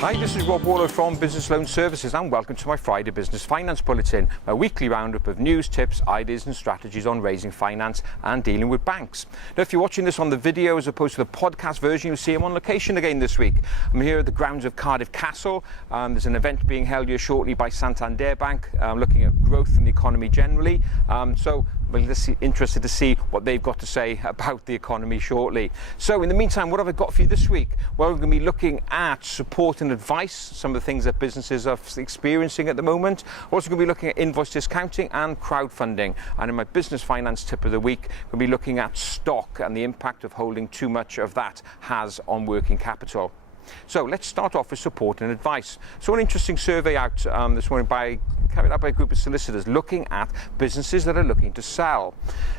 Hi, this is Rob Warlow from Business Loan Services and welcome to my Friday Business Finance Bulletin, a weekly roundup of news, tips, ideas and strategies on raising finance and dealing with banks. Now, if you're watching this on the video as opposed to the podcast version, you'll see I'm on location again this week. I'm here at the grounds of Cardiff Castle. There's an event being held here shortly by Santander Bank, looking at growth in the economy generally. We're interested to see what they've got to say about the economy shortly. So in the meantime, what have I got for you this week? Well, we're going to be looking at support and advice, some of the things that businesses are experiencing at the moment. We're also going to be looking at invoice discounting and crowdfunding. And in my business finance tip of the week, we'll be looking at stock and the impact of holding too much of that has on working capital. So let's start off with support and advice. So an interesting survey out this morning carried out by a group of solicitors looking at businesses that are looking to sell.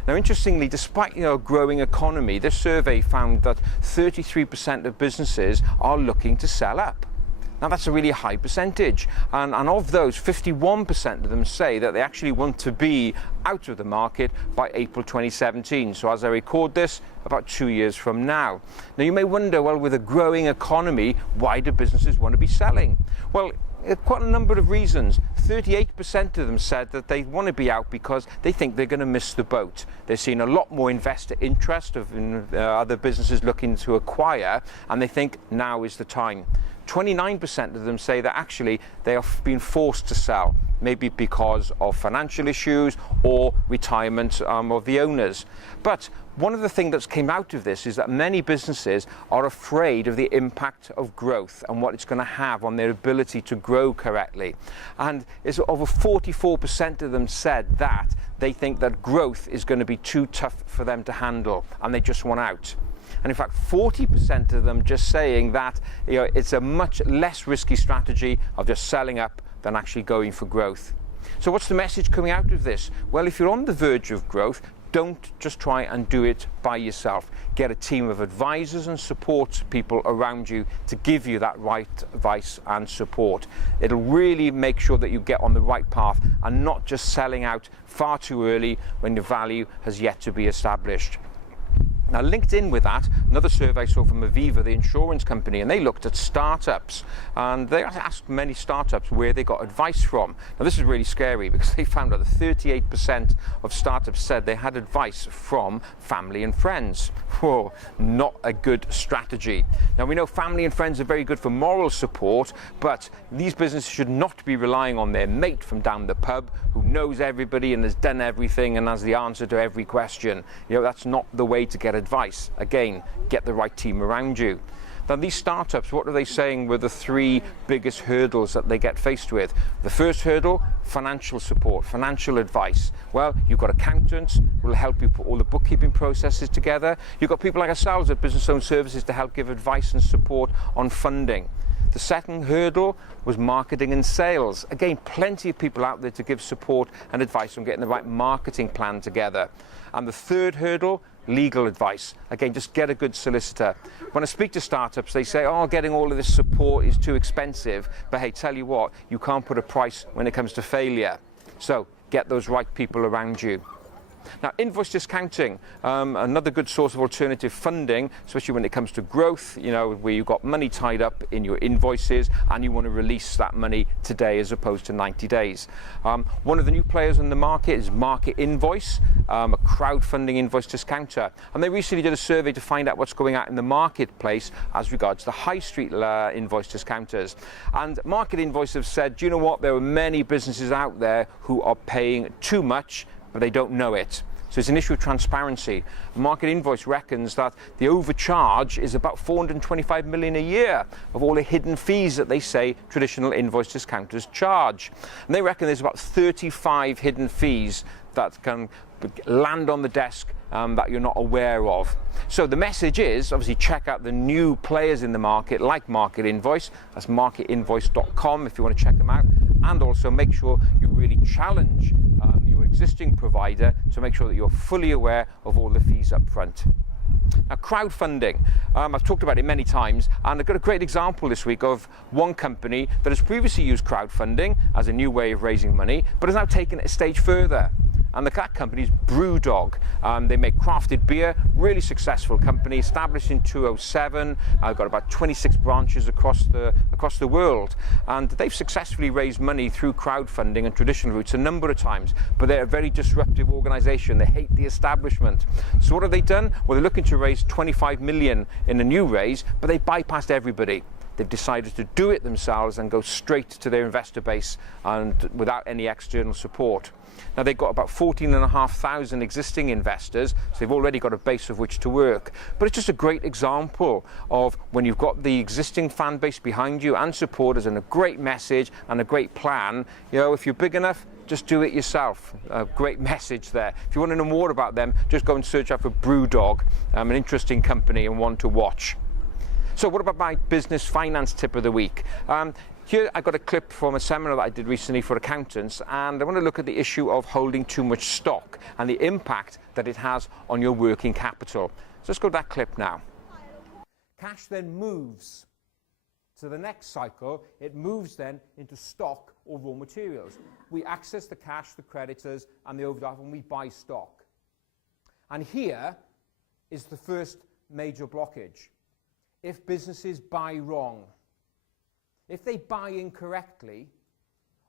Now, interestingly, despite a growing economy, this survey found that 33% of businesses are looking to sell up. Now, that's a really high percentage, and of those, 51% of them say that they actually want to be out of the market by April 2017. So as I record this, about 2 years from now. Now, you may wonder, well, with a growing economy, why do businesses want to be selling? Well, quite a number of reasons. 38% of them said that they want to be out because they think they're going to miss the boat. They're seeing a lot more investor interest in other businesses looking to acquire, and they think now is the time. 29% of them say that actually they have been forced to sell, maybe because of financial issues or retirement of the owners. But one of the things that's came out of this is that many businesses are afraid of the impact of growth and what it's going to have on their ability to grow correctly. And it's over 44% of them said that they think that growth is going to be too tough for them to handle and they just want out. And in fact, 40% of them just saying that it's a much less risky strategy of just selling up than actually going for growth. So what's the message coming out of this? Well, if you're on the verge of growth, don't just try and do it by yourself. Get a team of advisors and support people around you to give you that right advice and support. It'll really make sure that you get on the right path and not just selling out far too early when the value has yet to be established. Now, linked in with that, another survey I saw from Aviva, the insurance company, and they looked at startups, and they asked many startups where they got advice from. Now, this is really scary because they found out that 38% of startups said they had advice from family and friends. Whoa, not a good strategy. Now, we know family and friends are very good for moral support, but these businesses should not be relying on their mate from down the pub who knows everybody and has done everything and has the answer to every question. That's not the way to get advice. Again, get the right team around you. Now, these startups, what are they saying were the three biggest hurdles that they get faced with? The first hurdle, financial support, financial advice. Well, you've got accountants who will help you put all the bookkeeping processes together. You've got people like ourselves at Business Loan Services to help give advice and support on funding. The second hurdle was marketing and sales. Again, plenty of people out there to give support and advice on getting the right marketing plan together. And the third hurdle, legal advice. Again, just get a good solicitor. When I speak to startups, they say, getting all of this support is too expensive. But hey, tell you what, you can't put a price when it comes to failure. So get those right people around you. Now, invoice discounting, another good source of alternative funding, especially when it comes to growth, where you've got money tied up in your invoices and you want to release that money today as opposed to 90 days. One of the new players in the market is Market Invoice, a crowdfunding invoice discounter. And they recently did a survey to find out what's going on in the marketplace as regards the high street invoice discounters. And Market Invoice have said, do you know what? There are many businesses out there who are paying too much, but they don't know it. So it's an issue of transparency. Market Invoice reckons that the overcharge is about 425 million a year of all the hidden fees that they say traditional invoice discounters charge. And they reckon there's about 35 hidden fees that can land on the desk that you're not aware of. So the message is, obviously, check out the new players in the market like Market Invoice. That's marketinvoice.com if you want to check them out. And also make sure you really challenge your existing provider to make sure that you're fully aware of all the fees up front. Now, crowdfunding, I've talked about it many times, and I've got a great example this week of one company that has previously used crowdfunding as a new way of raising money, but has now taken it a stage further. and that company is BrewDog. They make crafted beer, really successful company, established in 2007. Got about 26 branches across the world, and they've successfully raised money through crowdfunding and traditional routes a number of times. But they're a very disruptive organisation. They hate the establishment. So what have they done? Well, they're looking to raise 25 million in a new raise, but they bypassed everybody. They've decided to do it themselves and go straight to their investor base and without any external support. Now, they've got about 14,500 existing investors, so they've already got a base of which to work. But it's just a great example of when you've got the existing fan base behind you and supporters and a great message and a great plan, you know, if you're big enough, just do it yourself. A great message there. If you want to know more about them, just go and search out for BrewDog, an interesting company and one to watch. So what about my business finance tip of the week? Here I got a clip from a seminar that I did recently for accountants, and I want to look at the issue of holding too much stock and the impact that it has on your working capital. So let's go to that clip now. Cash then moves to the next cycle. It moves then into stock or raw materials. We access the cash, the creditors and the overdraft, and we buy stock. And here is the first major blockage. If businesses buy wrong, if they buy incorrectly,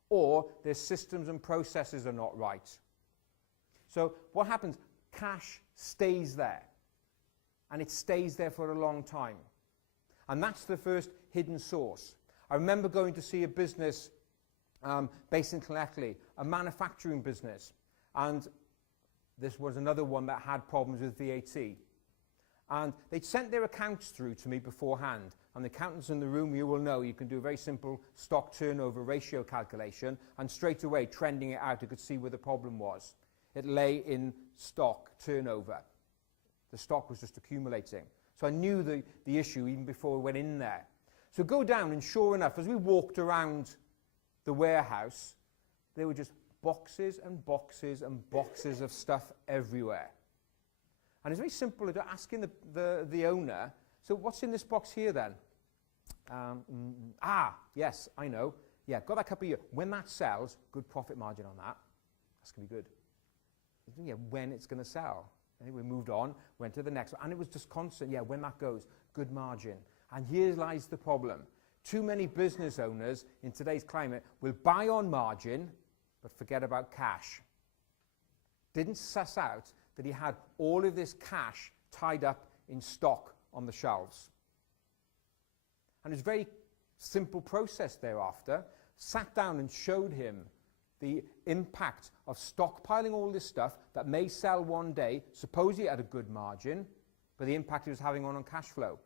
or their systems and processes are not right. So what happens? Cash stays there, and it stays there for a long time. And that's the first hidden source. I remember going to see a business based in Connecticut, a manufacturing business, and this was another one that had problems with VAT. And they'd sent their accounts through to me beforehand. And the accountants in the room, you will know, you can do a very simple stock turnover ratio calculation, and straight away, trending it out, you could see where the problem was. It lay in stock turnover. The stock was just accumulating. So I knew the issue even before we went in there. So go down, and sure enough, as we walked around the warehouse, there were just boxes and boxes and boxes of stuff everywhere. And it's very simple, asking the owner, so what's in this box here then? Yes, I know. Yeah, got that couple of years. When that sells, good profit margin on that. That's going to be good. Yeah, when it's going to sell. And we moved on, went to the next one. And it was just constant. Yeah, when that goes, good margin. And here lies the problem. Too many business owners in today's climate will buy on margin, but forget about cash. Didn't suss out that he had all of this cash tied up in stock on the shelves. And it's a very simple process thereafter. Sat down and showed him the impact of stockpiling all this stuff that may sell one day, supposedly at a good margin, but the impact it was having on cash flow.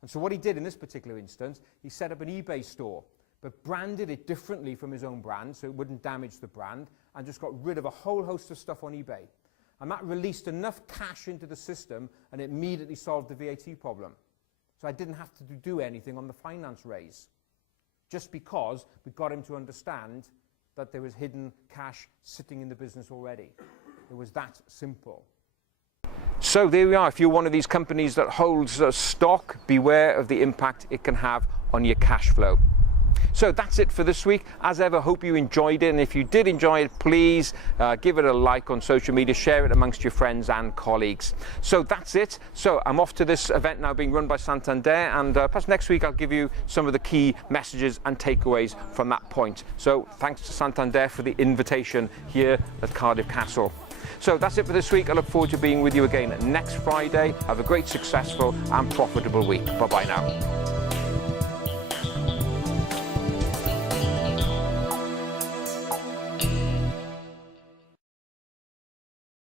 And so what he did in this particular instance, he set up an eBay store, but branded it differently from his own brand so it wouldn't damage the brand, and just got rid of a whole host of stuff on eBay. And that released enough cash into the system, and it immediately solved the VAT problem. So I didn't have to do anything on the finance raise, just because we got him to understand that there was hidden cash sitting in the business already. It was that simple. So there we are. If you're one of these companies that holds stock, beware of the impact it can have on your cash flow. So that's it for this week. As ever, hope you enjoyed it. And if you did enjoy it, please give it a like on social media, share it amongst your friends and colleagues. So that's it. So I'm off to this event now being run by Santander, and perhaps next week I'll give you some of the key messages and takeaways from that point. So thanks to Santander for the invitation here at Cardiff Castle. So that's it for this week. I look forward to being with you again next Friday. Have a great, successful and profitable week. Bye-bye now.